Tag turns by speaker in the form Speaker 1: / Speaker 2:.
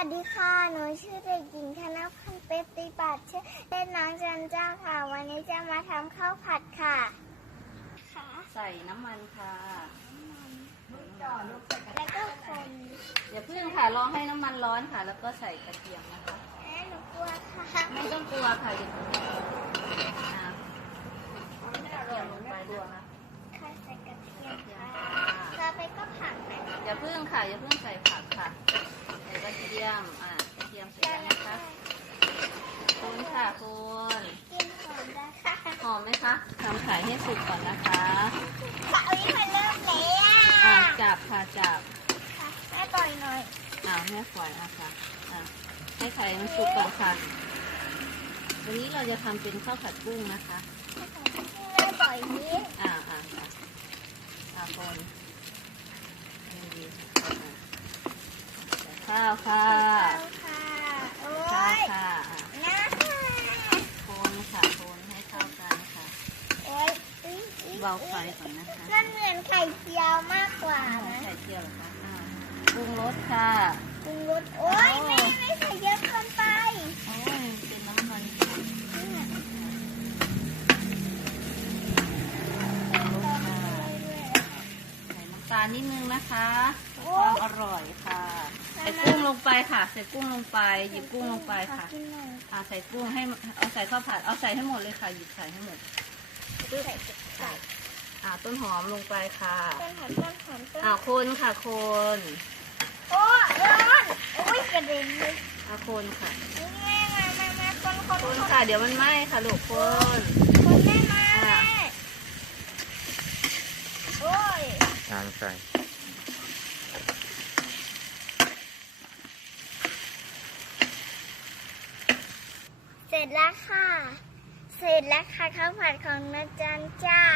Speaker 1: วัสดีค่ะ หนูชื่อเด็กหญิงธนพันธ์เปตติบัติชื่อเล่นน้องจันเจ้าค่ะ วันนี้จะมาทำข้าวผัดค่ะ ค่ะ
Speaker 2: ใส่น้ำมันค่ะ
Speaker 1: แล้วก็คน
Speaker 2: อย่าเพิ่งค่ะ รอให้น้ำมันร้อนค่ะ แล้วก็ใส่กระเทียมนะคะ
Speaker 1: แม่หนูกลัวค่ะ
Speaker 2: ไม่ต้องกลัวค่ะอย่าเพิ่งอะกระเทียมลงไปนะคะ
Speaker 1: ค่ะ อ
Speaker 2: ย่าเพิ่งค่ะอย่าเพิ่งใส่ผักค่ะใส่กระเทียมอะกระเทียมเสร็จแล้วนะคะคนค่ะคน
Speaker 1: กินหอมได้ค่ะ
Speaker 2: หอมไหมคะทำขายให้สุกก่อนนะคะ
Speaker 1: เสานี้มันเริ่มเละ
Speaker 2: อะ
Speaker 1: อะ
Speaker 2: จับค่ะจับ
Speaker 1: ค่ะแม่ต่อยหน่อย
Speaker 2: อ่าแม่ฝอยอะค่ะอะให้ไข่มันสุกก่อนค่ะ วันนี้เราจะทำเป็นข้าวผัดกุ้งนะคะ
Speaker 1: แม่ต่อยนี้
Speaker 2: อ่าอ่าอ่าอ่าคนนี่ดีอะ ข้าวค่ะ
Speaker 1: เอาค่ะโอ้
Speaker 2: ข้าวยค่ะอะ
Speaker 1: น่า
Speaker 2: คนค่ะคนให้เข้ากันค่ะ
Speaker 1: โอ้ยอุ๊ยอุ๊ย
Speaker 2: เบาไฟก่อนนะคะ
Speaker 1: มันเหมือนไข่เจียวมากกว่านะ
Speaker 2: ใส่เจียวเหรอคะอ่าปรุงรสค่ะ
Speaker 1: ปรุงรสโอ้ยไม่ไม่ใส่เยอะเกินไป
Speaker 2: โอ้ยเป็นน้ำมันใส่น้ำตาลนิดนึงนะคะความอร่อยค่ะใส่ กุ้งลงไปค่ะ ใส่กุ้งลงไป หยิบกุ้งลงไปค่ะ
Speaker 1: กินหน่อย
Speaker 2: อ่าใส่กุ้งให้เอาใส่ข้าวผัดเอาใส่ให้หมดเลยค่ะหยิบใส่ให้หมด
Speaker 1: ใส่ใส่
Speaker 2: อ่าต้นหอมลงไปค่ะ
Speaker 1: ต้นหอมต้นหอมต้น
Speaker 2: อ่าคนค่ะคน
Speaker 1: โอ้ร้อนอุ้ยกระเด็นเลย
Speaker 2: อ่าคนค่ะ
Speaker 1: แม่มามามาคนคน
Speaker 2: คน
Speaker 1: คน
Speaker 2: ค่ะ เดี๋ยวมันไหม้ค่ะลูกคน
Speaker 1: คนแม่มา
Speaker 2: อะ
Speaker 1: แม่โอ้ย
Speaker 3: ทางใส่
Speaker 1: ร็จแล้วค่ะ เสร็จแล้วค่ะข้าวผัดของนาจันเจ้า